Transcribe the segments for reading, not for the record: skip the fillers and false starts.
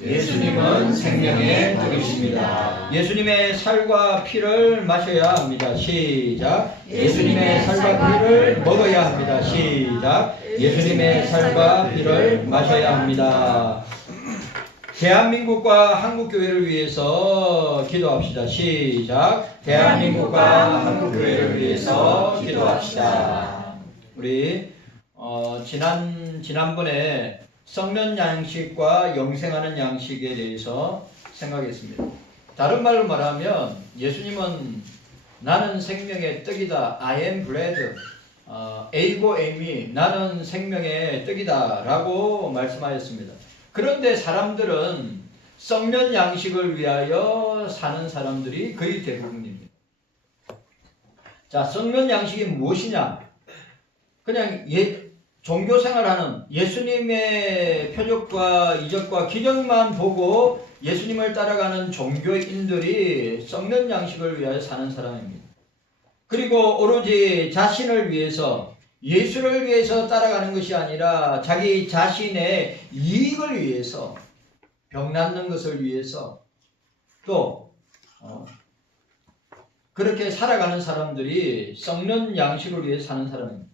예수님은 생명의 떡이십니다. 예수님의 살과 피를 마셔야 합니다. 시작. 예수님의 살과 피를 먹어야 합니다. 시작. 예수님의 살과 피를 마셔야 합니다. 대한민국과 한국교회를 위해서 기도합시다. 시작. 대한민국과 한국교회를 위해서 기도합시다. 우리 지난번에 썩는 양식과 영생하는 양식에 대해서 생각했습니다. 다른 말로 말하면 예수님은 나는 생명의 떡이다. I am bread. 에이고 에이미 나는 생명의 떡이다 라고 말씀하셨습니다. 그런데 사람들은 썩는 양식을 위하여 사는 사람들이 거의 대부분입니다. 자, 썩는 양식이 무엇이냐? 그냥 종교생활하는 예수님의 표적과 이적과 기적만 보고 예수님을 따라가는 종교인들이 썩는 양식을 위하여 사는 사람입니다. 그리고 오로지 자신을 위해서 예수를 위해서 따라가는 것이 아니라 자기 자신의 이익을 위해서 병 낫는 것을 위해서 또 그렇게 살아가는 사람들이 썩는 양식을 위해 사는 사람입니다.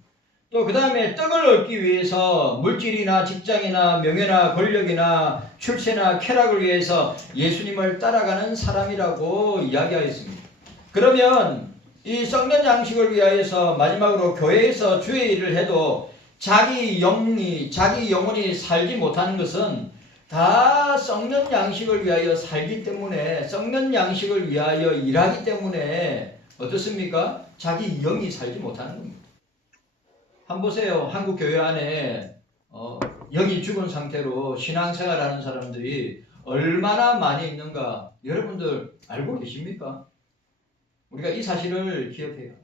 또 그 다음에 떡을 얻기 위해서 물질이나 직장이나 명예나 권력이나 출세나 쾌락을 위해서 예수님을 따라가는 사람이라고 이야기하였습니다. 그러면 이 썩는 양식을 위하여서 마지막으로 교회에서 주의 일을 해도 자기 영혼이 살지 못하는 것은 다 썩는 양식을 위하여 살기 때문에, 썩는 양식을 위하여 일하기 때문에 어떻습니까? 자기 영이 살지 못하는 겁니다. 한번 보세요. 한국 교회 안에 영이 죽은 상태로 신앙생활하는 사람들이 얼마나 많이 있는가 여러분들 알고 계십니까? 우리가 이 사실을 기억해야 합니다.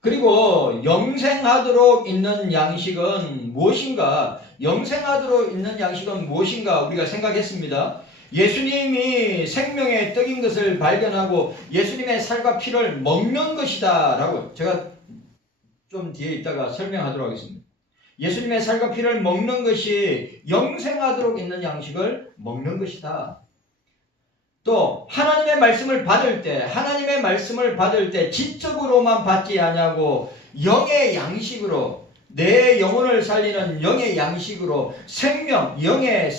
그리고 영생하도록 있는 양식은 무엇인가? 영생하도록 있는 양식은 무엇인가? 우리가 생각했습니다. 예수님이 생명의 떡인 것을 발견하고 예수님의 살과 피를 먹는 것이다 라고 제가 좀 뒤에 있다가 설명하도록 하겠습니다. 예수님의 살과 피를 먹는 것이 영생하도록 있는 양식을 먹는 것이다. 또 하나님의 말씀을 받을 때 지적으로만 받지 아니하고 영의 양식으로 내 영혼을 살리는 영의 양식으로 영의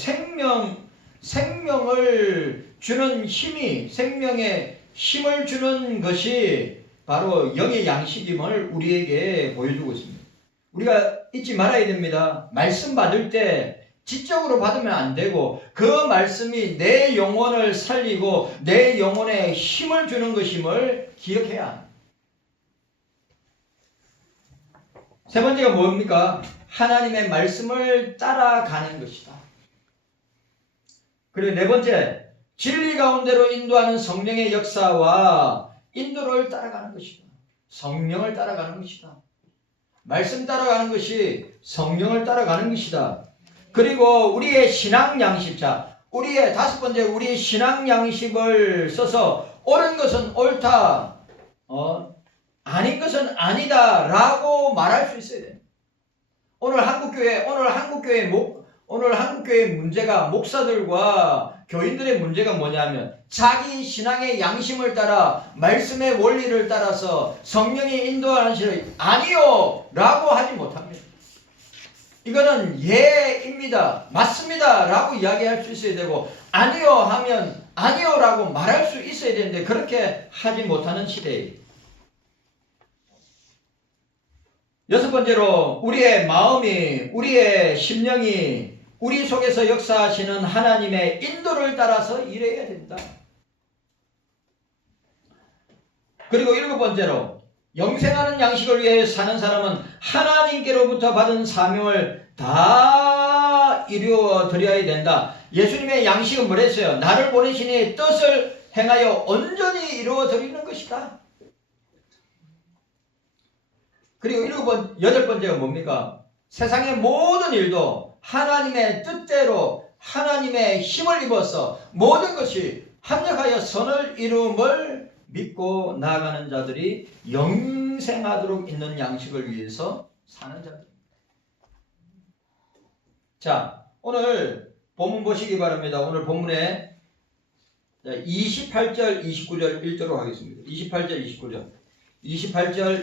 생명을 주는 힘이 생명의 힘을 주는 것이 바로 영의 양식임을 우리에게 보여주고 있습니다. 우리가 잊지 말아야 됩니다. 말씀 받을 때 지적으로 받으면 안 되고 그 말씀이 내 영혼을 살리고 내 영혼에 힘을 주는 것임을 기억해야 합니다. 세 번째가 뭡니까? 하나님의 말씀을 따라가는 것이다. 그리고 네 번째, 진리 가운데로 인도하는 성령의 역사와 인도를 따라가는 것이다. 성령을 따라가는 것이다. 말씀 따라가는 것이 성령을 따라가는 것이다. 그리고 우리의 신앙 양식, 우리의 다섯 번째, 우리의 신앙 양식을 써서 옳은 것은 옳다, 아닌 것은 아니다 라고 말할 수 있어야 돼요. 오늘 한국교회 문제가 목사들과 교인들의 문제가 뭐냐면 자기 신앙의 양심을 따라 말씀의 원리를 따라서 성령이 인도하는 것을 아니요 라고 하지 못합니다. 이거는 예입니다. 맞습니다 라고 이야기할 수 있어야 되고 아니요 하면 아니요 라고 말할 수 있어야 되는데 그렇게 하지 못하는 시대에 여섯 번째로 우리의 마음이 우리의 심령이 우리 속에서 역사하시는 하나님의 인도를 따라서 일해야 된다. 그리고 일곱 번째로 영생하는 양식을 위해 사는 사람은 하나님께로부터 받은 사명을 다 이루어 드려야 된다. 예수님의 양식은 뭐랬어요? 나를 보내시니 뜻을 행하여 온전히 이루어 드리는 것이다. 그리고 여덟 번째가 뭡니까? 세상의 모든 일도 하나님의 뜻대로 하나님의 힘을 입어서 모든 것이 합력하여 선을 이룸을 믿고 나아가는 자들이 영생하도록 있는 양식을 위해서 사는 자들. 자, 오늘 본문 보시기 바랍니다. 오늘 본문에 28절 29절 읽도록 하겠습니다. 28절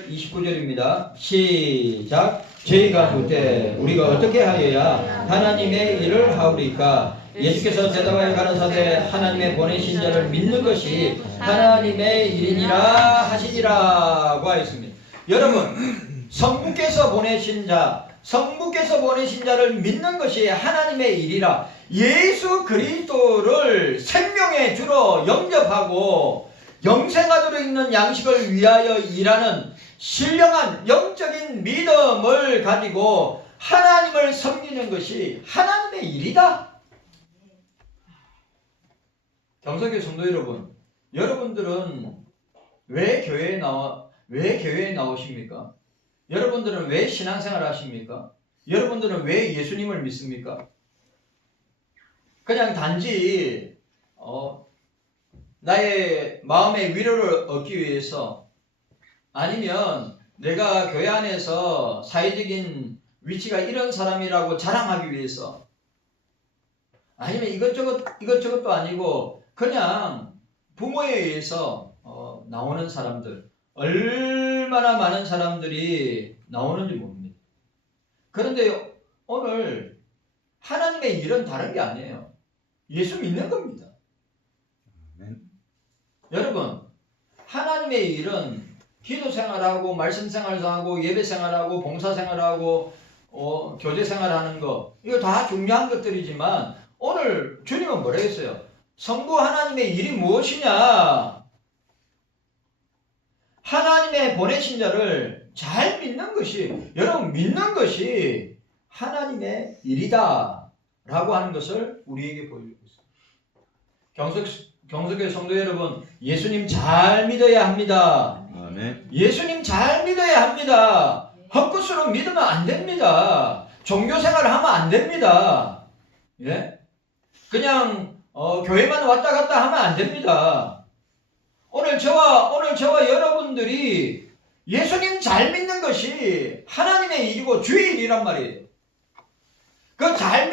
29절입니다. 시작. 저희가 묻되 우리가 어떻게 하여야 하나님의 일을 하오리까? 예수께서 대답하여 가라사대 하나님의 보내신 자를 믿는 것이 하나님의 일이니라 하시니라고 하였습니다. 여러분, 성부께서 보내신 자를 믿는 것이 하나님의 일이라. 예수 그리스도를 생명의 주로 영접하고 영생하도록 있는 양식을 위하여 일하는 신령한 영적인 믿음을 가지고 하나님을 섬기는 것이 하나님의 일이다. 경석의 성도 여러분, 여러분들은 왜 교회에 나오십니까? 여러분들은 왜 신앙생활 하십니까? 여러분들은 왜 예수님을 믿습니까? 그냥 단지 나의 마음의 위로를 얻기 위해서, 아니면 내가 교회 안에서 사회적인 위치가 이런 사람이라고 자랑하기 위해서, 아니면 이것저것도 아니고 그냥 부모에 의해서 나오는 사람들, 얼마나 많은 사람들이 나오는지 모릅니다. 그런데 오늘 하나님의 일은 다른 게 아니에요. 예수 믿는 겁니다. 여러분, 하나님의 일은 기도 생활하고 말씀 생활하고 예배 생활하고 봉사 생활하고 교제 생활하는 거, 이거 다 중요한 것들이지만 오늘 주님은 뭐라 했어요? 성부 하나님의 일이 무엇이냐? 하나님의 보내신 자를 잘 믿는 것이, 여러분 믿는 것이 하나님의 일이다 라고 하는 것을 우리에게 보여주고 있습니다. 경석의 성도 여러분, 예수님 잘 믿어야 합니다. 아멘. 예수님 잘 믿어야 합니다. 헛것으로 믿으면 안 됩니다. 종교생활을 하면 안 됩니다. 예? 그냥 교회만 왔다 갔다 하면 안 됩니다. 오늘 저와 여러분들이 예수님 잘 믿는 것이 하나님의 일이고 주의 일이란 말이에요. 그 잘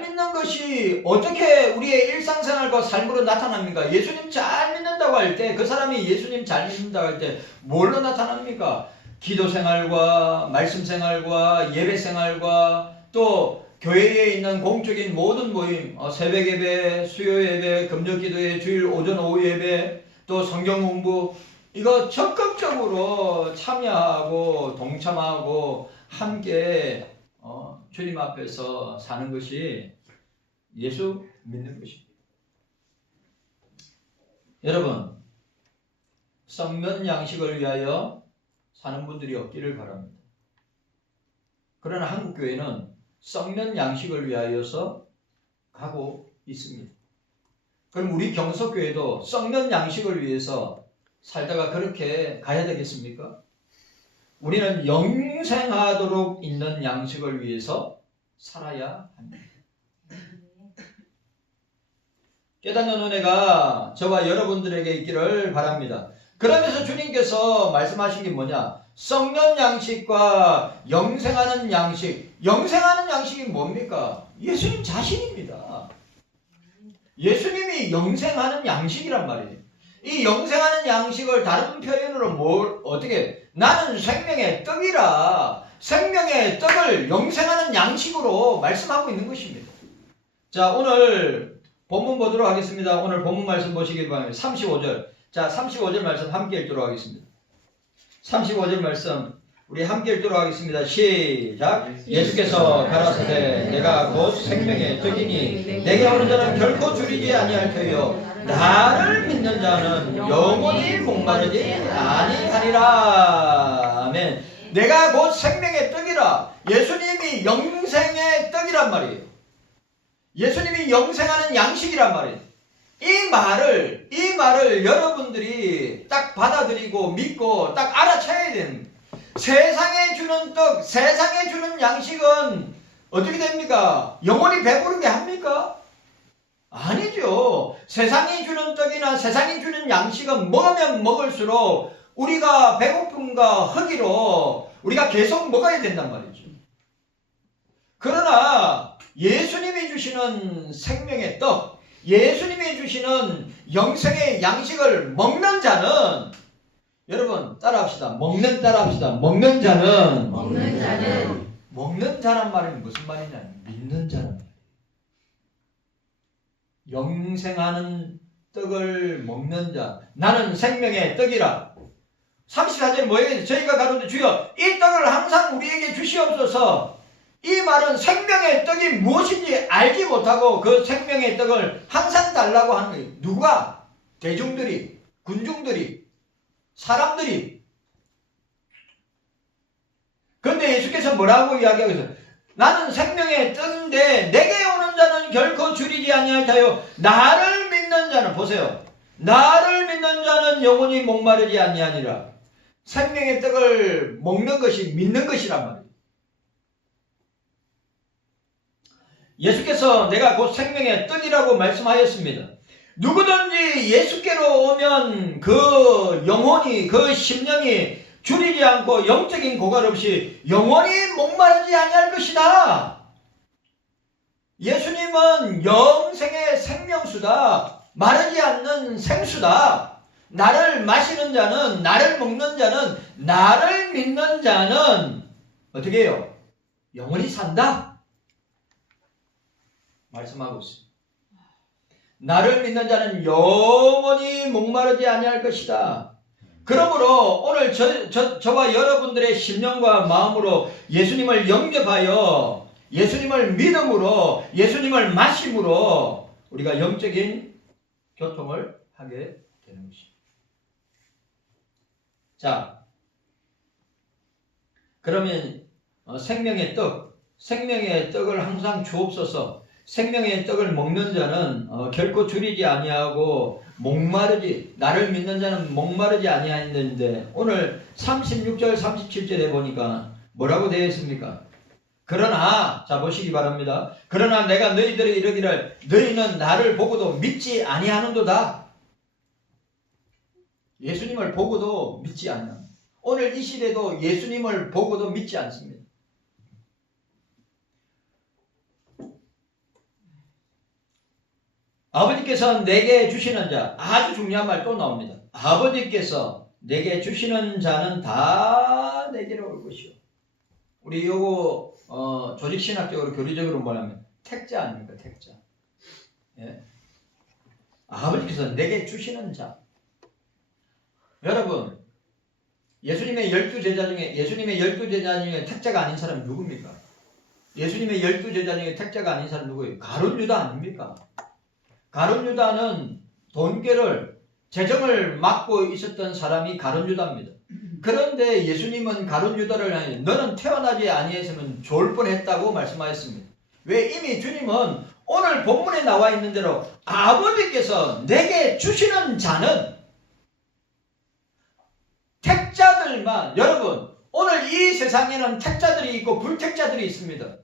믿는 것이 어떻게 우리의 일상생활과 삶으로 나타납니까? 예수님 잘 믿는다고 할 때, 그 사람이 예수님 잘 믿는다고 할 때 뭘로 나타납니까? 기도 생활과 말씀 생활과 예배 생활과 또 교회에 있는 공적인 모든 모임, 새벽 예배, 수요 예배, 금요 기도회, 주일 오전 오후 예배, 또 성경 공부, 이거 적극적으로 참여하고 동참하고 함께 주님 앞에서 사는 것이 예수 믿는 것입니다. 여러분, 썩는 양식을 위하여 사는 분들이 없기를 바랍니다. 그러나 한국교회는 썩는 양식을 위하여서 가고 있습니다. 그럼 우리 경석교회도 썩는 양식을 위해서 살다가 그렇게 가야 되겠습니까? 우리는 영생하도록 있는 양식을 위해서 살아야 합니다. 깨닫는 은혜가 저와 여러분들에게 있기를 바랍니다. 그러면서 주님께서 말씀하신 게 뭐냐? 썩는 양식과 영생하는 양식. 영생하는 양식이 뭡니까? 예수님 자신입니다. 예수님이 영생하는 양식이란 말이에요. 이 영생하는 양식을 다른 표현으로 어떻게, 나는 생명의 떡이라, 생명의 떡을 영생하는 양식으로 말씀하고 있는 것입니다. 자, 오늘 본문 보도록 하겠습니다. 오늘 본문 말씀 보시기 바랍니다. 35절. 자, 35절 말씀 함께 읽도록 하겠습니다. 35절 말씀 우리 함께 읽도록 하겠습니다. 시작. 예수께서 가라사대 내가 곧 생명의 떡이니 내게 오는 자는 결코 줄이지 아니할 터이요 나를 믿는 자는 영원히 목마르지 아니하리라. 아멘. 내가 곧 생명의 떡이라. 예수님이 영생의 떡이란 말이에요. 예수님이 영생하는 양식이란 말이에요. 이 말을 여러분들이 딱 받아들이고 믿고 딱 알아차야 됩니다. 세상에 주는 떡, 세상에 주는 양식은 어떻게 됩니까? 영원히 배부르게 합니까? 아니죠. 세상이 주는 떡이나 세상이 주는 양식은 먹으면 먹을수록 우리가 배고픔과 허기로 우리가 계속 먹어야 된단 말이죠. 그러나 예수님이 주시는 생명의 떡, 예수님이 주시는 영생의 양식을 먹는 자는, 여러분 따라합시다. 따라합시다. 먹는 자는 먹는 자란 말은 무슨 말이냐? 믿는 자란 말이에요. 영생하는 떡을 먹는 자, 나는 생명의 떡이라. 34절에 뭐예요? 저희가 가로되 주여 이 떡을 항상 우리에게 주시옵소서. 이 말은 생명의 떡이 무엇인지 알지 못하고 그 생명의 떡을 항상 달라고 하는 거예요. 누가? 대중들이, 군중들이, 사람들이. 그런데 예수께서 뭐라고 이야기하고 있어요? 나는 생명의 떡인데 내게 오는 자는 결코 줄이지 아니할 자요 나를 믿는 자는, 보세요, 나를 믿는 자는 영원히 목마르지 아니하니라. 생명의 떡을 먹는 것이 믿는 것이란 말이에요. 예수께서 내가 곧 생명의 떡이라고 말씀하였습니다. 누구든지 예수께로 오면 그 영혼이, 그 심령이 줄이지 않고 영적인 고갈 없이 영원히 목마르지 아니할 것이다. 예수님은 영생의 생명수다. 마르지 않는 생수다. 나를 마시는 자는, 나를 먹는 자는, 나를 믿는 자는 어떻게 해요? 영원히 산다. 말씀하고 있습니다. 나를 믿는 자는 영원히 목마르지 아니할 것이다. 그러므로 오늘 저와 여러분들의 심령과 마음으로 예수님을 영접하여 예수님을 믿음으로 예수님을 마심으로 우리가 영적인 교통을 하게 되는 것입니다. 자, 그러면 생명의 떡을 항상 주옵소서. 생명의 떡을 먹는 자는 결코 줄이지 아니하고 목마르지, 나를 믿는 자는 목마르지 아니하는데, 오늘 36절 37절에 보니까 뭐라고 되어 있습니까? 그러나, 자 보시기 바랍니다. 그러나 내가 너희들이 이르기를 너희는 나를 보고도 믿지 아니하는도다. 예수님을 보고도 믿지 않는, 오늘 이 시대도 예수님을 보고도 믿지 않습니다. 아버지께서 내게 주시는 자, 아주 중요한 말 또 나옵니다. 아버지께서 내게 주시는 자는 다 내게로 올 것이요. 우리 요거 조직신학적으로 교리적으로 뭐냐면 택자 아닙니까? 택자. 예? 아버지께서 내게 주시는 자. 여러분, 예수님의 12제자 중에 택자가 아닌 사람이 누굽니까? 예수님의 12제자 중에 택자가 아닌 사람이 누구예요? 가룟 유다 아닙니까? 가룟 유다는 돈계를, 재정을 맡고 있었던 사람이 가룟 유다입니다. 그런데 예수님은 가룟 유다를 향해 너는 태어나지 아니했으면 좋을 뻔했다고 말씀하였습니다. 왜? 이미 주님은 오늘 본문에 나와 있는 대로 아버지께서 내게 주시는 자는 택자들만, 여러분 오늘 이 세상에는 택자들이 있고 불택자들이 있습니다.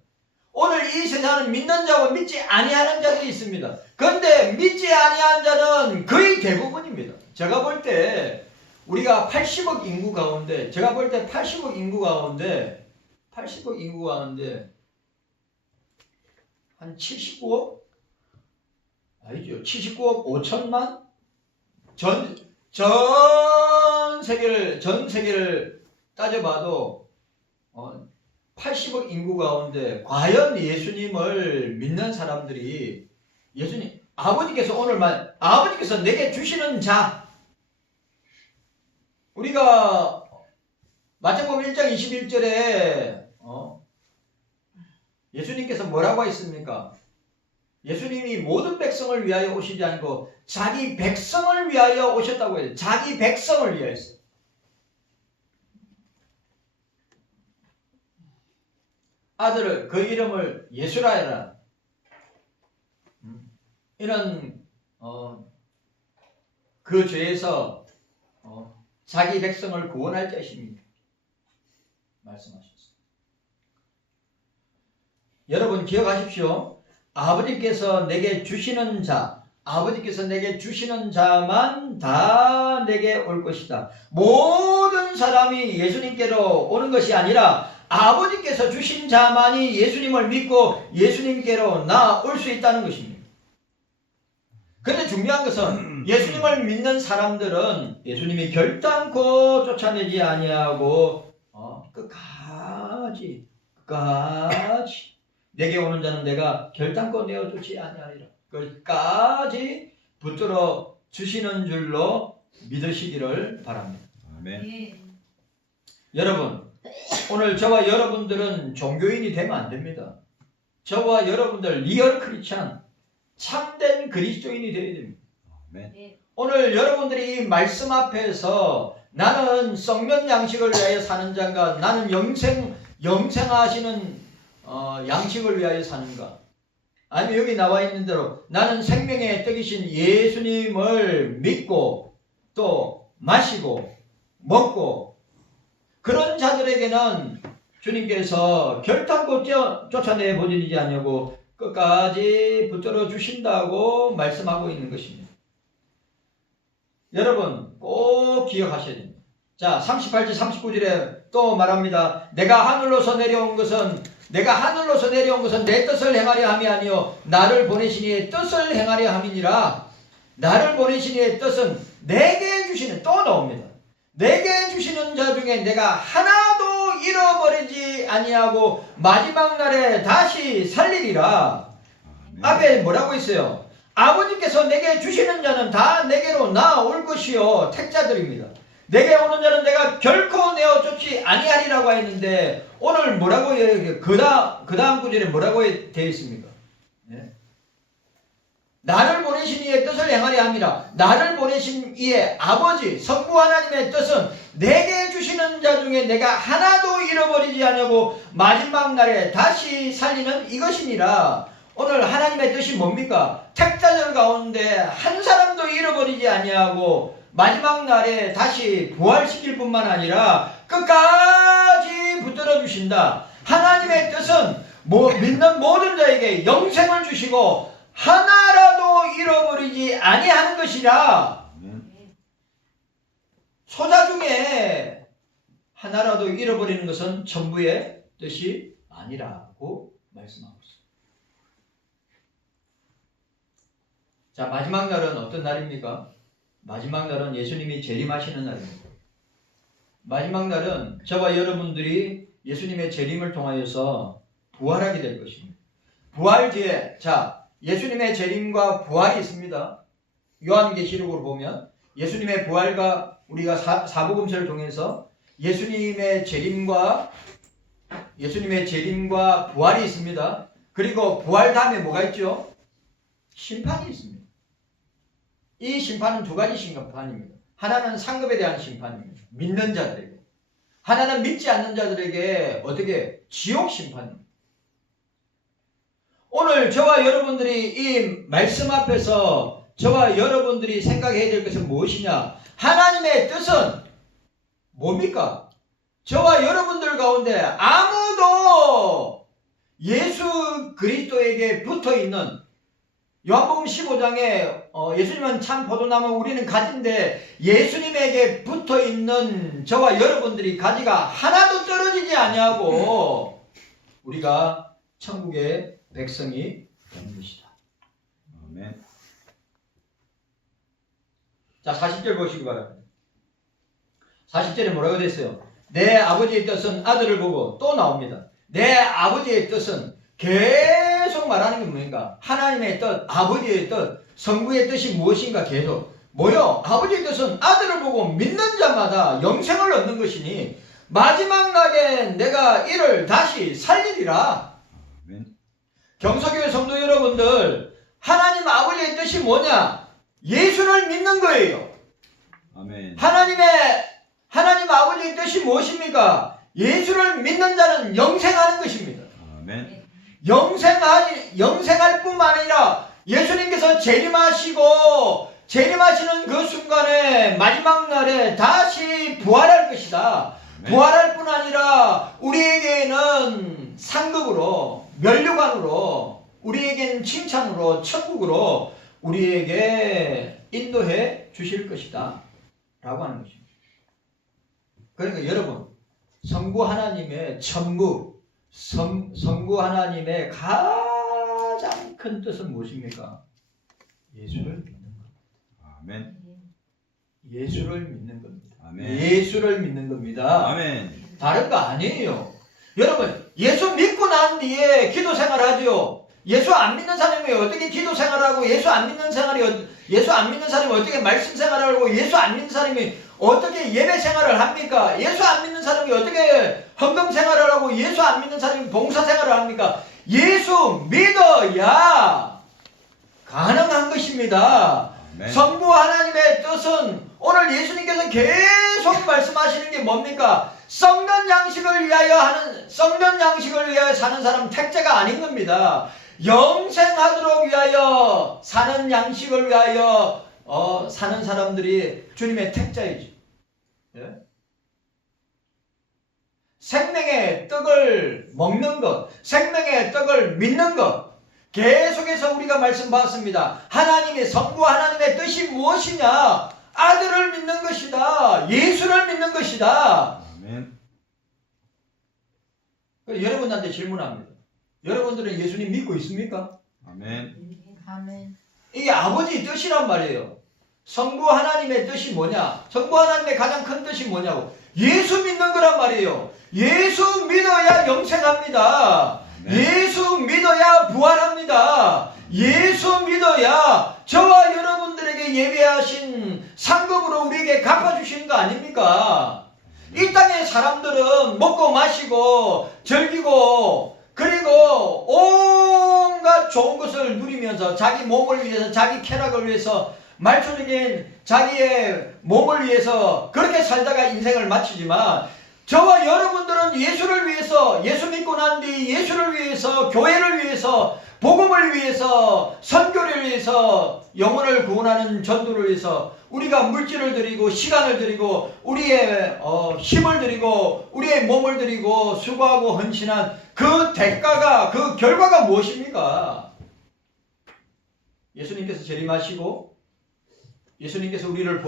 오늘 이 세상은 믿는 자와 믿지 아니하는 자들이 있습니다. 그런데 믿지 아니한 자는 거의 대부분입니다. 제가 볼 때 우리가 80억 인구 가운데, 제가 볼 때 80억 인구 가운데 한 79억? 아니죠. 79억 5천만? 전 세계를 따져봐도 80억 인구 가운데 과연 예수님을 믿는 사람들이, 예수님, 아버지께서 오늘 아버지께서 내게 주시는 자, 우리가 마태복음 1장 21절에 예수님께서 뭐라고 했습니까? 예수님이 모든 백성을 위하여 오시지 않고 자기 백성을 위하여 오셨다고 해요. 자기 백성을 위하여. 아들을, 그 이름을 예수라 해라. 이는 그 죄에서 자기 백성을 구원할 자십니다. 말씀하셨습니다. 여러분 기억하십시오. 아버지께서 내게 주시는 자, 아버지께서 내게 주시는 자만 다 내게 올 것이다. 모든 사람이 예수님께로 오는 것이 아니라 아버지께서 주신 자만이 예수님을 믿고 예수님께로 나올 수 있다는 것입니다. 그런데 중요한 것은 예수님을 믿는 사람들은 예수님이 결단코 쫓아내지 아니하고 끝까지 내게 오는 자는 내가 결단코 내어주지 아니하리라. 끝까지 붙들어 주시는 줄로 믿으시기를 바랍니다. 아멘. 여러분, 오늘 저와 여러분들은 종교인이 되면 안 됩니다. 저와 여러분들 리얼 크리스찬, 참된 그리스도인이 되어야 됩니다. 아멘. 오늘 여러분들이 이 말씀 앞에서 나는 썩는 양식을 위하여 사는 자인가, 나는 영생하시는 양식을 위하여 사는가, 아니면 여기 나와 있는 대로 나는 생명의 떡이신 예수님을 믿고 또 마시고 먹고, 그런 자들에게는 주님께서 결단코 쫓아내 보내지 않냐고 끝까지 붙들어 주신다고 말씀하고 있는 것입니다. 여러분 꼭 기억하셔야 됩니다. 자, 38절 39절에 또 말합니다. 내가 하늘로서 내려온 것은 내 뜻을 행하려 함이 아니요 나를 보내신 이의 뜻을 행하려 함이니라. 나를 보내신 이의 뜻은 내게 주시는, 또 나옵니다. 내게 주시는 자 중에 내가 하나도 잃어버리지 아니하고 마지막 날에 다시 살리리라. 앞에 뭐라고 있어요? 아버지께서 내게 주시는 자는 다 내게로 나올 것이요 택자들입니다. 내게 오는 자는 내가 결코 내어쫓지 아니하리라고 했는데, 오늘 뭐라고 해요? 그 다음 구절에 뭐라고 되어 있습니까? 네. 나를 보내신 이의 뜻을 행하려 함이라. 나를 보내신 이의 아버지 성부 하나님의 뜻은 내게 주시는 자 중에 내가 하나도 잃어버리지 않으고 마지막 날에 다시 살리는 이것이니라. 오늘 하나님의 뜻이 뭡니까? 택자들 가운데 한 사람도 잃어버리지 아니하고 마지막 날에 다시 부활시킬 뿐만 아니라 끝까지 붙들어 주신다. 하나님의 뜻은 믿는 모든 자에게 영생을 주시고 하나라도 잃어버리지 아니하는 것이라. 소자 중에 하나라도 잃어버리는 것은 전부의 뜻이 아니라고 말씀하고 있습니다. 자, 마지막 날은 어떤 날입니까? 마지막 날은 예수님이 재림하시는 날입니다. 마지막 날은 저와 여러분들이 예수님의 재림을 통하여서 부활하게 될 것입니다. 부활 뒤에, 자, 예수님의 재림과 부활이 있습니다. 요한계시록으로 보면 예수님의 부활과 우리가 사복음서를 통해서 예수님의 재림과 부활이 있습니다. 그리고 부활 다음에 뭐가 있죠? 심판이 있습니다. 이 심판은 두 가지 심판입니다. 하나는 상급에 대한 심판입니다. 믿는 자들에게. 하나는 믿지 않는 자들에게 어떻게? 지옥 심판입니다. 오늘 저와 여러분들이 이 말씀 앞에서 저와 여러분들이 생각해야 될 것은 무엇이냐? 하나님의 뜻은 뭡니까? 저와 여러분들 가운데 아무도 예수 그리스도에게 붙어있는, 요한복음 15장에 예수님은 참 포도나무 우리는 가지인데 예수님에게 붙어있는 저와 여러분들이 가지가 하나도 떨어지지 아니하고 우리가 천국의 백성이 되는 것이다. 아멘. 자, 40절 보시기 바랍니다. 40절에 뭐라고 됐어요? 내 아버지의 뜻은 아들을 보고, 또 나옵니다. 내 아버지의 뜻은, 계속 말하는 게 뭡니까? 하나님의 뜻, 아버지의 뜻, 성부의 뜻이 무엇인가 계속. 뭐요? 아버지의 뜻은 아들을 보고 믿는 자마다 영생을 얻는 것이니 마지막 날에 내가 이를 다시 살리리라. 아멘. 경서교회 성도 여러분들, 하나님 아버지의 뜻이 뭐냐? 예수를 믿는 거예요. 아멘. 하나님 아버지의 뜻이 무엇입니까? 예수를 믿는 자는 영생하는 것입니다. 아멘. 영생할 뿐만 아니라 예수님께서 재림하시는 그 순간에 마지막 날에 다시 부활할 것이다. 아멘. 부활할 뿐 아니라 우리에게는 상급으로, 면류관으로, 우리에게는 칭찬으로, 천국으로 우리에게 인도해 주실 것이다 라고 하는 것입니다. 그러니까 여러분, 성부 하나님의 천부, 성부 하나님의 가장 큰 뜻은 무엇입니까? 예수를 믿는 겁니다. 아멘. 예수를 믿는 겁니다. 아멘. 예수를 믿는 겁니다. 아멘. 다른 거 아니에요. 여러분, 예수 믿고 난 뒤에 기도 생활하죠. 예수 안 믿는 사람이 어떻게 기도 생활하고, 예수 안 믿는 사람이 어떻게 말씀 생활하고, 예수 안 믿는 사람이 어떻게 예배 생활을 합니까? 예수 안 믿는 사람이 어떻게 헌금 생활을 하고, 예수 안 믿는 사람이 봉사 생활을 합니까? 예수 믿어야 가능한 것입니다. 아멘. 성부 하나님의 뜻은 오늘 예수님께서 계속 말씀하시는 게 뭡니까? 썩는 양식을 위하여 사는 사람 택자가 아닌 겁니다. 영생하도록 위하여 사는 양식을 위하여 사는 사람들이 주님의 택자이죠. 예? 생명의 떡을 먹는 것, 생명의 떡을 믿는 것, 계속해서 우리가 말씀 받았습니다. 성부 하나님의 뜻이 무엇이냐? 아들을 믿는 것이다. 예수를 믿는 것이다. 아멘. 여러분한테 질문합니다. 여러분들은 예수님 믿고 있습니까? 아멘. 아멘. 이게 아버지 뜻이란 말이에요. 성부 하나님의 뜻이 뭐냐? 성부 하나님의 가장 큰 뜻이 뭐냐고? 예수 믿는 거란 말이에요. 예수 믿어야 영생합니다. 아멘. 예수 믿어야 부활합니다. 예수 믿어야 저와 여러분들에게 예배하신 상급으로 우리에게 갚아주시는 거 아닙니까? 이 땅의 사람들은 먹고 마시고 즐기고 그리고 온갖 좋은 것을 누리면서 자기 몸을 위해서, 자기 쾌락을 위해서, 말초적인 자기의 몸을 위해서 그렇게 살다가 인생을 마치지만, 저와 여러분들은 예수를 위해서, 예수 믿고 난 뒤 예수를 위해서, 교회를 위해서, 복음을 위해서, 선교를 위해서, 영혼을 구원하는 전도를 위해서 우리가 물질을 드리고 시간을 드리고 우리의 힘을 드리고 우리의 몸을 드리고 수고하고 헌신한 그 대가가, 그 결과가 무엇입니까? 예수님께서 재림하시고 예수님께서 우리를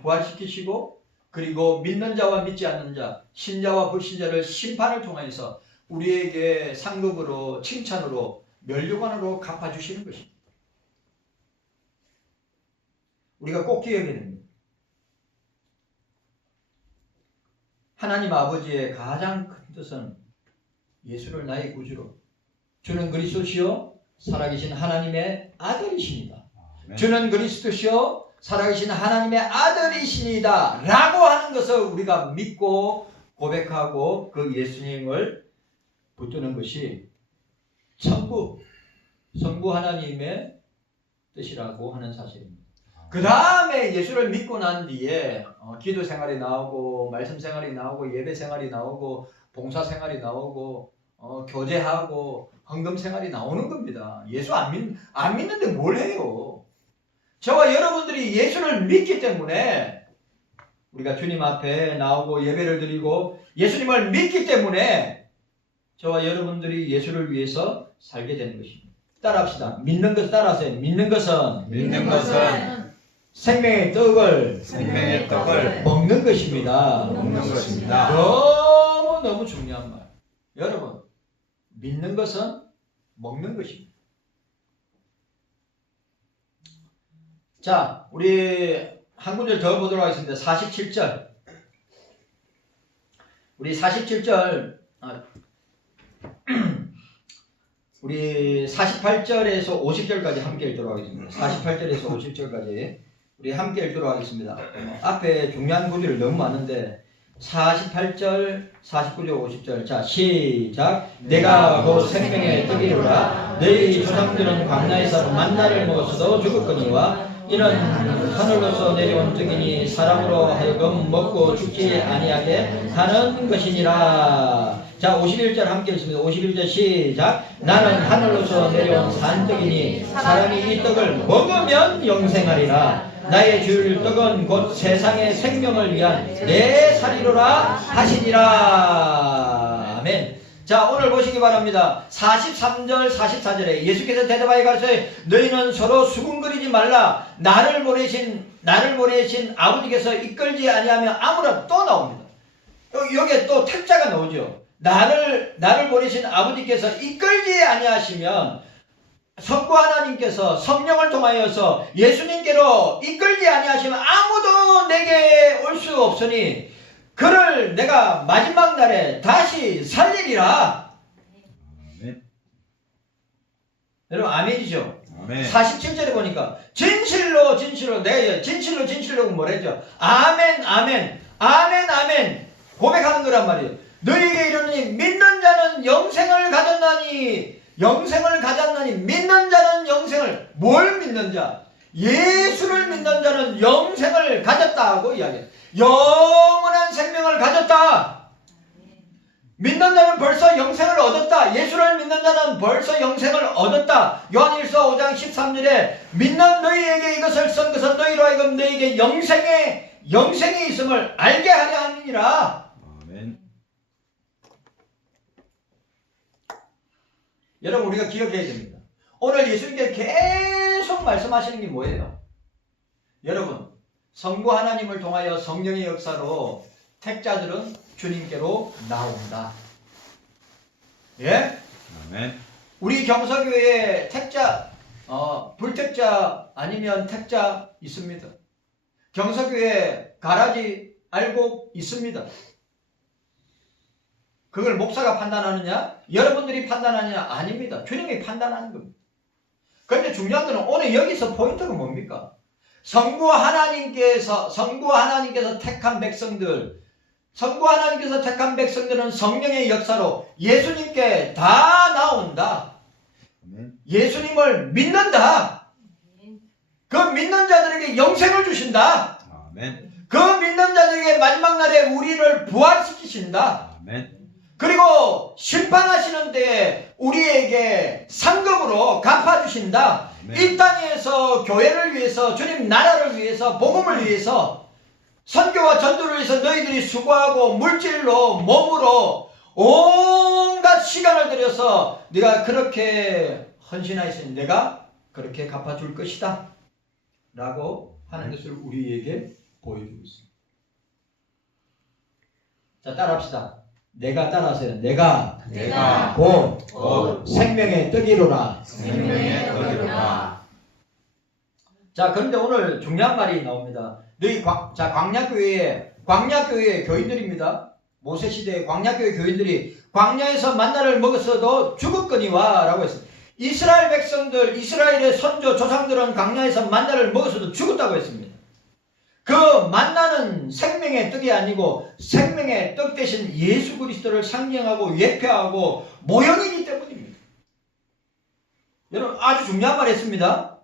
부활시키시고 그리고 믿는 자와 믿지 않는 자, 신자와 불신자를 심판을 통해서 우리에게 상급으로, 칭찬으로, 면류관으로 갚아주시는 것입니다. 우리가 꼭 기억해야 됩니다. 하나님 아버지의 가장 큰 뜻은 예수를 나의 구주로, 주는 그리스도시요 살아계신 하나님의 아들이십니다. 아멘. 주는 그리스도시요 살아계신 하나님의 아들이시니다 라고 하는 것을 우리가 믿고 고백하고 그 예수님을 붙드는 것이 성부 하나님의 뜻이라고 하는 사실입니다. 그 다음에 예수를 믿고 난 뒤에 기도 생활이 나오고 말씀 생활이 나오고 예배 생활이 나오고 봉사 생활이 나오고 교제하고 헌금 생활이 나오는 겁니다. 예수 안 믿는데 뭘 해요? 저와 여러분들이 예수를 믿기 때문에 우리가 주님 앞에 나오고 예배를 드리고 예수님을 믿기 때문에 저와 여러분들이 예수를 위해서 살게 되는 것입니다. 따라합시다. 믿는 것을 따라하세요. 믿는 것은 생명의 떡을 먹는 것입니다. 너무 중요한 말. 여러분, 믿는 것은 먹는 것입니다. 자, 우리 한 구절 더 보도록 하겠습니다. 47절. 우리 47절, 우리 48절에서 50절까지 함께 읽도록 하겠습니다. 48절에서 50절까지 우리 함께 읽도록 하겠습니다. 앞에 중요한 구절이 너무 많은데 48절, 49절, 50절. 자, 시작. 내가 곧 생명의 떡이로라. 너희 조상들은 광야에서 만나를 먹었어도 죽었거니와 이는 하늘로서 내려온 떡이니 사람으로 하여금 먹고 죽지 아니하게 하는 것이니라. 자, 51절 함께 읽습니다. 51절 시작. 나는 하늘로서 내려온 산떡이니 사람이 이 떡을 먹으면 영생하리라. 나의 줄 떡은 곧 세상의 생명을 위한 내 살이로라 하시니라. 아멘. 자, 오늘 보시기 바랍니다. 43절 44절에 예수께서 대답하여 가르치되 너희는 서로 수군거리지 말라. 나를 보내신 아버지께서 이끌지 아니하며 아무나 또 나옵니다. 여기에 또 택자가 나오죠. 나를 보내신 아버지께서 이끌지 아니하시면 성부 하나님께서 성령을 통하여서 예수님께로 이끌지 아니하시면 아무도 내게 올 수 없으니 그를 내가 마지막 날에 다시 살리리라. 아멘. 여러분 아멘이죠? 아멘. 47절에 보니까 진실로 내가 진실로 뭐랬죠? 아멘 아멘 아멘 아멘 고백하는 거란 말이에요. 너희에게 이르노니 믿는 자는 영생을 가졌나니 믿는 자는 영생을 뭘 믿는 자? 예수를 믿는 자는 영생을 가졌다고 이야기해요. 영원한 생명을 가졌다. 믿는 자는 벌써 영생을 얻었다. 예수를 믿는 자는 벌써 영생을 얻었다. 요한일서 5장 13절에 믿는 너희에게 이것을 쓴 것은 너희로 하여금 너희에게 영생이 있음을 알게 하려 함이니라. 아멘. 여러분 우리가 기억해야 됩니다. 오늘 예수님께서 계속 말씀하시는 게 뭐예요? 여러분 성부 하나님을 통하여 성령의 역사로 택자들은 주님께로 나온다. 예? 아멘. 우리 경서교회에 택자, 불택자 아니면 택자 있습니다. 경서교회 가라지 알고 있습니다. 그걸 목사가 판단하느냐? 여러분들이 판단하느냐? 아닙니다. 주님이 판단하는 겁니다. 그런데 중요한 것은 오늘 여기서 포인트가 뭡니까? 성부 하나님께서 택한 백성들, 성부 하나님께서 택한 백성들은 성령의 역사로 예수님께 다 나온다. 아멘. 예수님을 믿는다. 그 믿는 자들에게 영생을 주신다. 아멘. 그 믿는 자들에게 마지막 날에 우리를 부활시키신다. 아멘. 그리고 심판하시는 때에 우리에게 상급으로 갚아주신다. 아멘. 이 땅에서 교회를 위해서, 주님 나라를 위해서, 복음을 위해서, 선교와 전도를 위해서 너희들이 수고하고 물질로, 몸으로 온갖 시간을 들여서 네가 그렇게 헌신하였으니 내가 그렇게 갚아줄 것이다 라고 하는 것을 우리에게 보여주고 있습니다. 자, 따라합시다. 내가 따라하세요. 내가 곧 생명의 떡이로라. 자, 그런데 오늘 중요한 말이 나옵니다. 너희 광야교회의 교인들입니다. 모세시대의 광야교회 교인들이 광야에서 만나를 먹었어도 죽었거니와 라고 했어요. 이스라엘 백성들, 이스라엘의 선조 조상들은 광야에서 만나를 먹었어도 죽었다고 했습니다. 그 만나는 생명의 떡이 아니고 생명의 떡 대신 예수 그리스도를 상징하고 예표하고 모형이기 때문입니다. 여러분 아주 중요한 말 했습니다.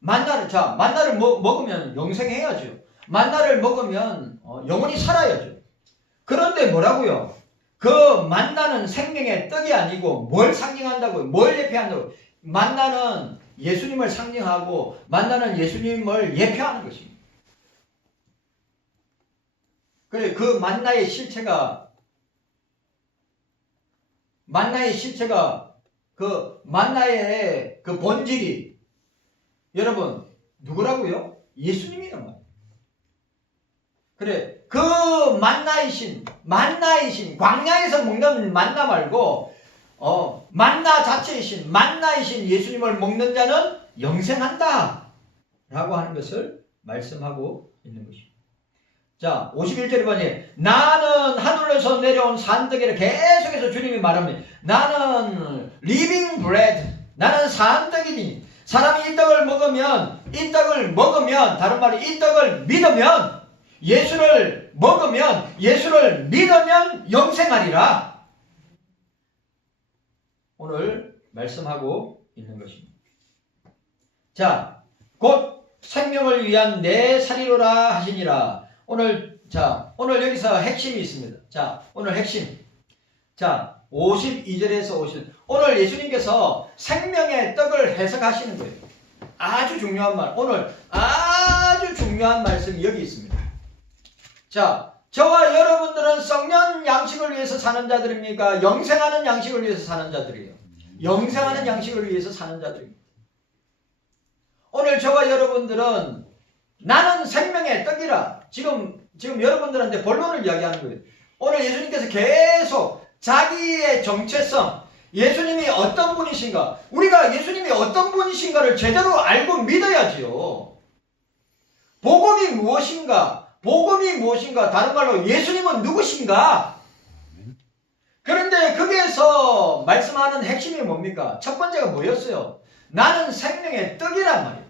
만나를 먹으면 영생해야죠. 만나를 먹으면 영원히 살아야죠. 그런데 뭐라고요? 그 만나는 생명의 떡이 아니고 뭘 상징한다고요? 뭘 예표한다고요? 만나는 예수님을 상징하고 만나는 예수님을 예표하는 것입니다. 그래, 그 만나의 실체가 그 만나의 그 본질이 여러분 누구라고요? 예수님이란 말이에요. 그래, 그 만나이신 광야에서 먹는 만나 말고 만나 자체이신 만나이신 예수님을 먹는 자는 영생한다 라고 하는 것을 말씀하고 있는 것입니다. 자, 51절에 보니 나는 하늘에서 내려온 산떡이라 계속해서 주님이 말합니다. 나는 living bread, 나는 산떡이니 사람이 이 떡을 먹으면 다른 말로 이 떡을 믿으면 예수를 믿으면 영생하리라. 오늘 말씀하고 있는 것입니다. 자, 곧 생명을 위한 내 살이로라 하시니라. 오늘 여기서 핵심이 있습니다. 자, 오늘 핵심. 자, 52절에서 50절. 오늘 예수님께서 생명의 떡을 해석하시는 거예요. 아주 중요한 말. 오늘 아주 중요한 말씀이 여기 있습니다. 자, 저와 여러분들은 썩는 양식을 위해서 사는 자들입니까? 영생하는 양식을 위해서 사는 자들이에요. 영생하는 양식을 위해서 사는 자들입니다. 오늘 저와 여러분들은 나는 생명의 떡이라. 지금 여러분들한테 본론을 이야기하는 거예요. 오늘 예수님께서 계속 자기의 정체성, 예수님이 어떤 분이신가, 우리가 예수님이 어떤 분이신가를 제대로 알고 믿어야지요. 복음이 무엇인가? 복음이 무엇인가? 다른 말로 예수님은 누구신가? 그런데 거기에서 말씀하는 핵심이 뭡니까? 첫 번째가 뭐였어요? 나는 생명의 떡이란 말이에요.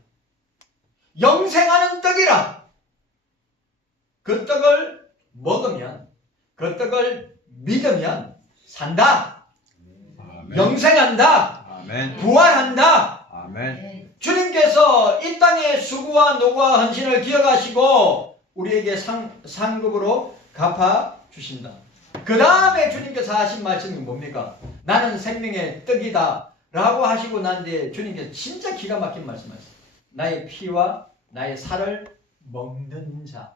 영생하는 떡이라. 그 떡을 먹으면, 그 떡을 믿으면 산다. 아멘. 영생한다. 아멘. 부활한다. 아멘. 주님께서 이 땅의 수고와 노고와 헌신을 기억하시고 우리에게 상급으로 갚아주신다. 그 다음에 주님께서 하신 말씀이 뭡니까? 나는 생명의 떡이다 라고 하시고 난 뒤에 주님께서 진짜 기가 막힌 말씀하셨어요. 나의 피와 나의 살을 먹는 자.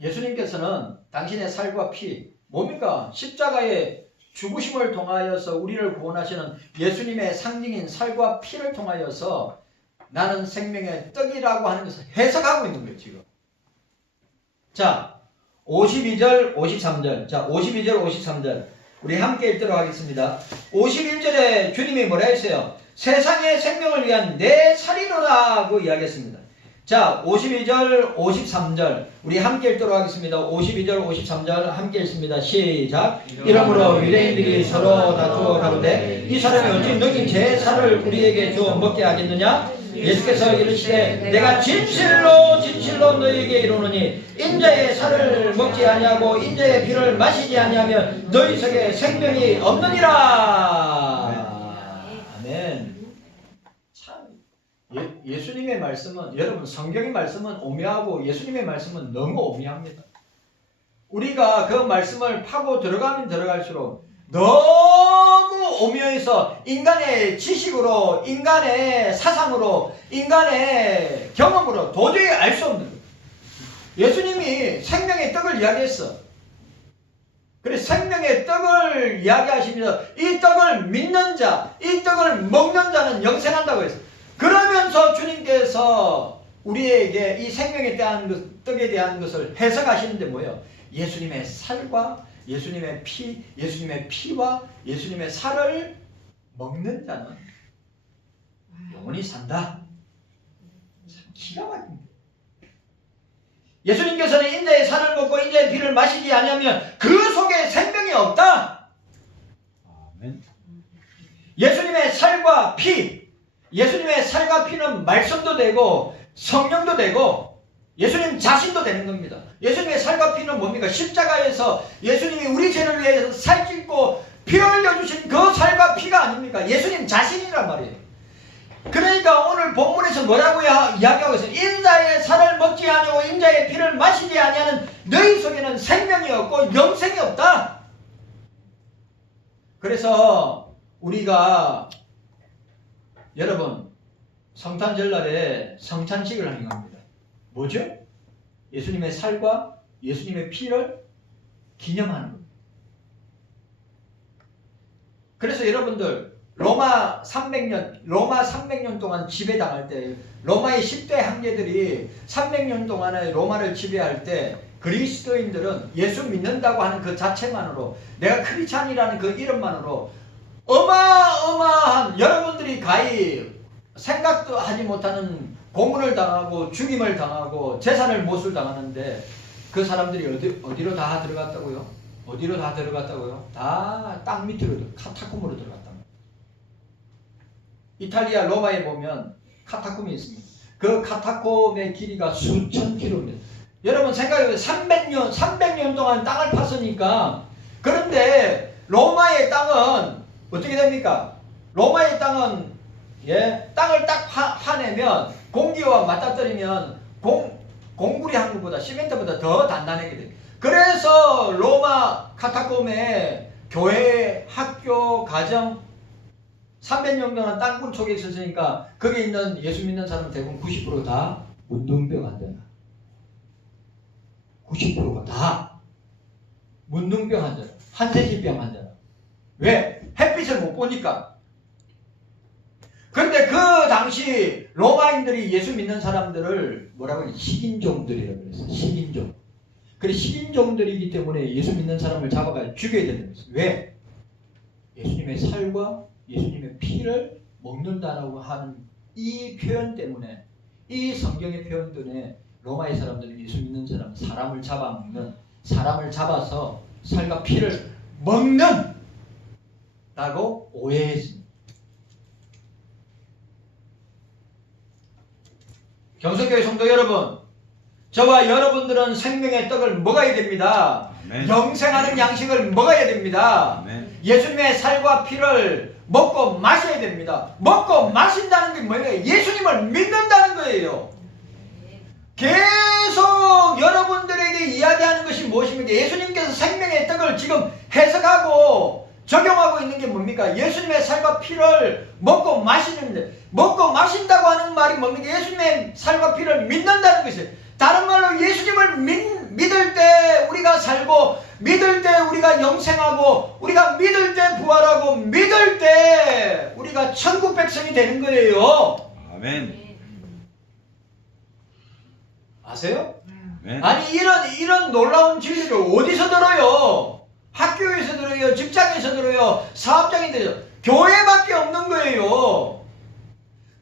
예수님께서는 당신의 살과 피, 뭡니까? 십자가의 죽으심을 통하여서 우리를 구원하시는 예수님의 상징인 살과 피를 통하여서 나는 생명의 떡이라고 하는 것을 해석하고 있는 거예요, 지금. 자, 52절, 53절. 자, 52절, 53절. 우리 함께 읽도록 하겠습니다. 51절에 주님이 뭐라 했어요? 세상의 생명을 위한 내 살이로라고 이야기했습니다. 자, 52절, 53절. 우리 함께 읽도록 하겠습니다. 52절, 53절 함께 읽습니다. 시작. 이러므로 유대인들이 서로 다투어 가로되 이 사람이 어찌 너희 제 살을 우리에게 주어 먹게 하겠느냐? 예수께서 이르시되 내가 진실로 진실로 너희에게 이르노니 인자의 살을 먹지 아니하고 인자의 피를 마시지 아니하면 너희 속에 생명이 없느니라. 아멘. 예수님의 말씀은, 여러분 성경의 말씀은 오묘하고 예수님의 말씀은 너무 오묘합니다. 우리가 그 말씀을 파고 들어가면 들어갈수록 너무 오묘해서 인간의 지식으로, 인간의 사상으로, 인간의 경험으로 도저히 알 수 없는 거예요. 예수님이 생명의 떡을 이야기했어. 그래서 생명의 떡을 이야기하시면서 이 떡을 믿는 자, 이 떡을 먹는 자는 영생한다고 했어요. 그러면서 주님께서 우리에게 이 생명에 대한 떡에 대한 것을 해석하시는데 뭐예요? 예수님의 살과 예수님의 피, 예수님의 피와 예수님의 살을 먹는 자는 영원히 산다. 참 기가 막힙니다. 예수님께서는 인자의 살을 먹고 인자의 피를 마시지 아니하면 그 속에 생명이 없다. 아멘. 예수님의 살과 피, 예수님의 살과 피는 말씀도 되고 성령도 되고 예수님 자신도 되는 겁니다. 예수님의 살과 피는 뭡니까? 십자가에서 예수님이 우리 죄를 위해서 살짓고 피 흘려주신 그 살과 피가 아닙니까? 예수님 자신이란 말이에요. 그러니까 오늘 본문에서 뭐라고 이야기하고 있어요? 인자의 살을 먹지 아니하고 인자의 피를 마시지 아니하는 너희 속에는 생명이 없고 영생이 없다. 그래서 우리가 여러분 성탄절날에 성찬식을 하는 겁니다. 뭐죠? 예수님의 살과 예수님의 피를 기념하는 겁니다. 그래서 여러분들 로마 300년 동안 지배당할 때 로마의 10대 황제들이 300년 동안에 로마를 지배할 때 그리스도인들은 예수 믿는다고 하는 그 자체만으로, 내가 크리스찬이라는 그 이름만으로 어마어마한, 여러분들이 가히 생각도 하지 못하는 고문을 당하고 죽임을 당하고 재산을 모술 당하는데 그 사람들이 어디로 다 들어갔다고요? 어디로 다 들어갔다고요? 다 땅 밑으로, 카타콤으로 들어갔다. 이탈리아 로마에 보면 카타콤이 있습니다. 그 카타콤의 길이가 수천 킬로입니다. 여러분 생각해보세요. 300년 동안 땅을 팠으니까. 그런데 로마의 땅은 어떻게 됩니까? 로마의 땅은 땅을 딱 파내면 공기와 맞닥뜨리면 공구리 한 것보다 시멘트보다 더 단단하게 돼요. 그래서 로마 카타콤에 교회, 학교, 가정 300년 동안 땅굴 속에 있었으니까 거기 있는 예수 믿는 사람 대부분 90% 다 문둥병 환자다. 90%가 다 문둥병 환자다. 한세진병 환자다. 왜? 햇빛을 못 보니까. 그런데 그 당시 로마인들이 예수 믿는 사람들을 뭐라고 하냐? 식인종들이라고 그랬어요. 식인종. 그래 식인종들이기 때문에 예수 믿는 사람을 잡아가 죽여야 되는 거죠. 왜? 예수님의 살과 예수님의 피를 먹는다라고 하는 이 표현 때문에, 이 성경의 표현 때문에 로마의 사람들은 예수 믿는 사람, 사람을 잡아먹는, 사람을 잡아서 살과 피를 먹는 라고 오해했습니다. 경성교회 성도 여러분, 저와 여러분들은 생명의 떡을 먹어야 됩니다. 아멘. 영생하는 양식을 먹어야 됩니다. 아멘. 예수님의 살과 피를 먹고 마셔야 됩니다. 먹고 마신다는 게 뭐예요? 예수님을 믿는다는 거예요. 계속 여러분들에게 이야기하는 것이 무엇입니까? 예수님께서 생명의 떡을 지금 해석하고 적용하고 있는 게 뭡니까? 예수님의 살과 피를 먹고 마시는데, 먹고 마신다고 하는 말이 뭡니까? 예수님의 살과 피를 믿는다는 것이에요. 다른 말로 예수님을 믿을 때 우리가 살고, 믿을 때 우리가 영생하고, 우리가 믿을 때 부활하고, 믿을 때 우리가 천국 백성이 되는 거예요. 아멘. 아세요? 아멘. 아니 이런 놀라운 진리를 어디서 들어요? 학교에서 들어요, 직장에서 들어요, 사업장에 들어요. 교회밖에 없는 거예요.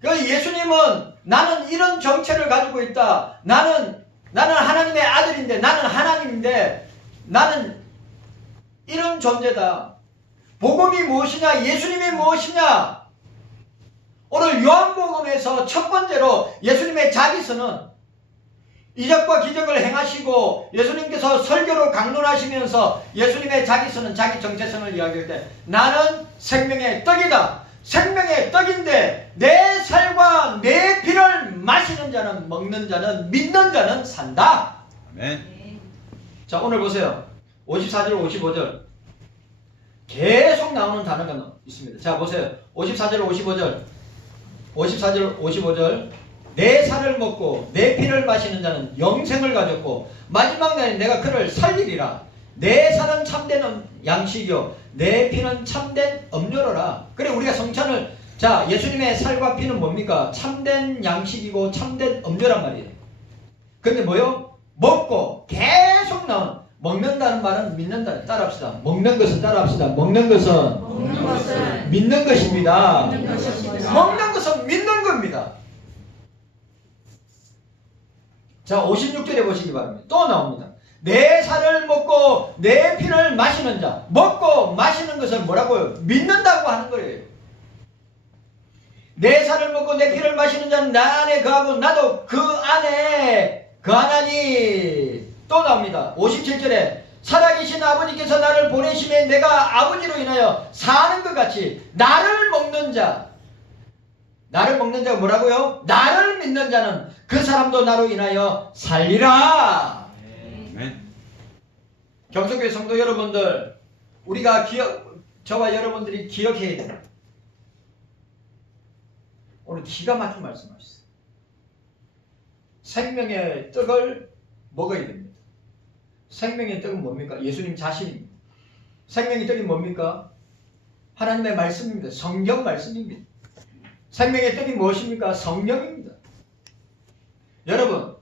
그러니까 예수님은 나는 이런 정체를 가지고 있다. 나는 하나님의 아들인데, 나는 하나님인데, 나는 이런 존재다. 복음이 무엇이냐? 예수님이 무엇이냐? 오늘 요한복음에서 첫 번째로 예수님의 자기서는 이적과 기적을 행하시고 예수님께서 설교로 강론하시면서 예수님의 자기서는, 자기 정체성을 이야기할 때 나는 생명의 떡이다. 생명의 떡인데 내 살과 내 피를 마시는 자는, 먹는 자는, 믿는 자는 산다. 아멘. 자, 오늘 보세요. 54절 55절 계속 나오는 단어가 있습니다. 자, 보세요. 54절 55절 54절 55절 내 살을 먹고 내 피를 마시는 자는 영생을 가졌고 마지막 날에 내가 그를 살리리라. 내 살은 참된 양식이요 내 피는 참된 음료로라. 그래 우리가 성찬을, 자, 예수님의 살과 피는 뭡니까? 참된 양식이고 참된 음료란 말이에요. 근데 뭐요? 먹고 계속 나온, 먹는다는 말은 믿는다. 따라합시다. 먹는 것은 따라합시다. 먹는 것은 믿는 것입니다. 먹는 것은 믿는 겁니다. 자, 56절에 보시기 바랍니다. 또 나옵니다. 내 살을 먹고 내 피를 마시는 자, 먹고 마시는 것을 뭐라고요? 믿는다고 하는 거예요. 내 살을 먹고 내 피를 마시는 자는 나 안에 거하고 나도 그 안에 거하나니. 또 나옵니다. 57절에 살아계신 아버지께서 나를 보내심에 내가 아버지로 인하여 사는 것 같이 나를 먹는 자, 나를 먹는 자가 뭐라고요? 나를 믿는 자는 그 사람도 나로 인하여 살리라. 아멘. 경성교회 성도 여러분들, 우리가 저와 여러분들이 기억해야 됩니다. 오늘 기가 막힌 말씀하셨어요. 생명의 떡을 먹어야 됩니다. 생명의 떡은 뭡니까? 예수님 자신입니다. 생명의 떡이 뭡니까? 하나님의 말씀입니다. 성경 말씀입니다. 생명의 떡이 무엇입니까? 성령입니다. 여러분,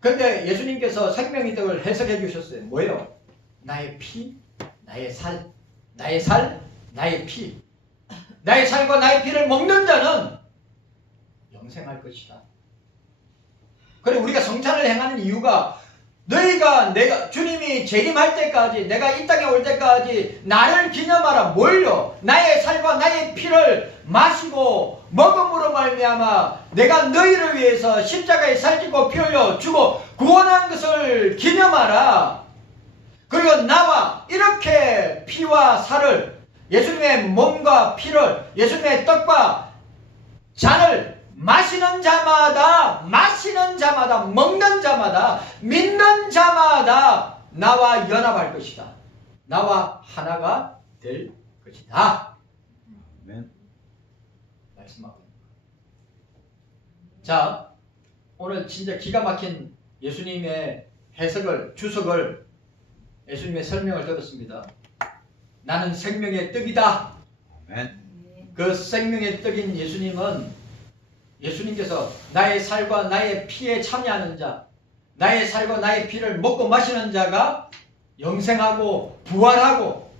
근데 예수님께서 생명의 떡을 해석해 주셨어요. 뭐예요? 나의 피, 나의 살, 나의 살, 나의 피. 나의 살과 나의 피를 먹는 자는 영생할 것이다. 그래 우리가 성찬을 행하는 이유가 내가 주님이 재림할 때까지, 내가 이 땅에 올 때까지 나를 기념하라. 뭘요? 나의 살과 나의 피를 마시고 먹음으로 말미암아 내가 너희를 위해서 십자가에 살찌고 피 흘려 주고 구원한 것을 기념하라. 그리고 나와 이렇게 피와 살을, 예수님의 몸과 피를, 예수님의 떡과 잔을 마시는 자마다, 먹는 자마다, 믿는 자마다 나와 연합할 것이다. 나와 하나가 될 것이다. 아멘. 말씀하고 있는 거예요. 자, 오늘 진짜 기가 막힌 예수님의 해석을, 주석을, 예수님의 설명을 들었습니다. 나는 생명의 떡이다. 아멘. 그 생명의 떡인 예수님은, 예수님께서 나의 살과 나의 피에 참여하는 자, 나의 살과 나의 피를 먹고 마시는 자가 영생하고 부활하고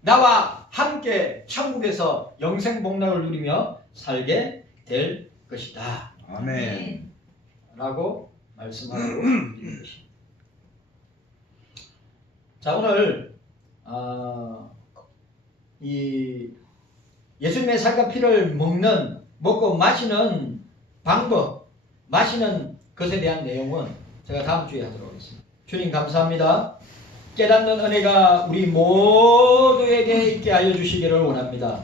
나와 함께 천국에서 영생 복락을 누리며 살게 될 것이다 아멘. 라고 말씀하고 있는 것입니다. 자, 오늘 이 예수님의 살과 피를 먹고 마시는 방법, 마시는 것에 대한 내용은 제가 다음 주에 하도록 하겠습니다. 주님 감사합니다. 깨닫는 은혜가 우리 모두에게 있게 하여 주시기를 원합니다.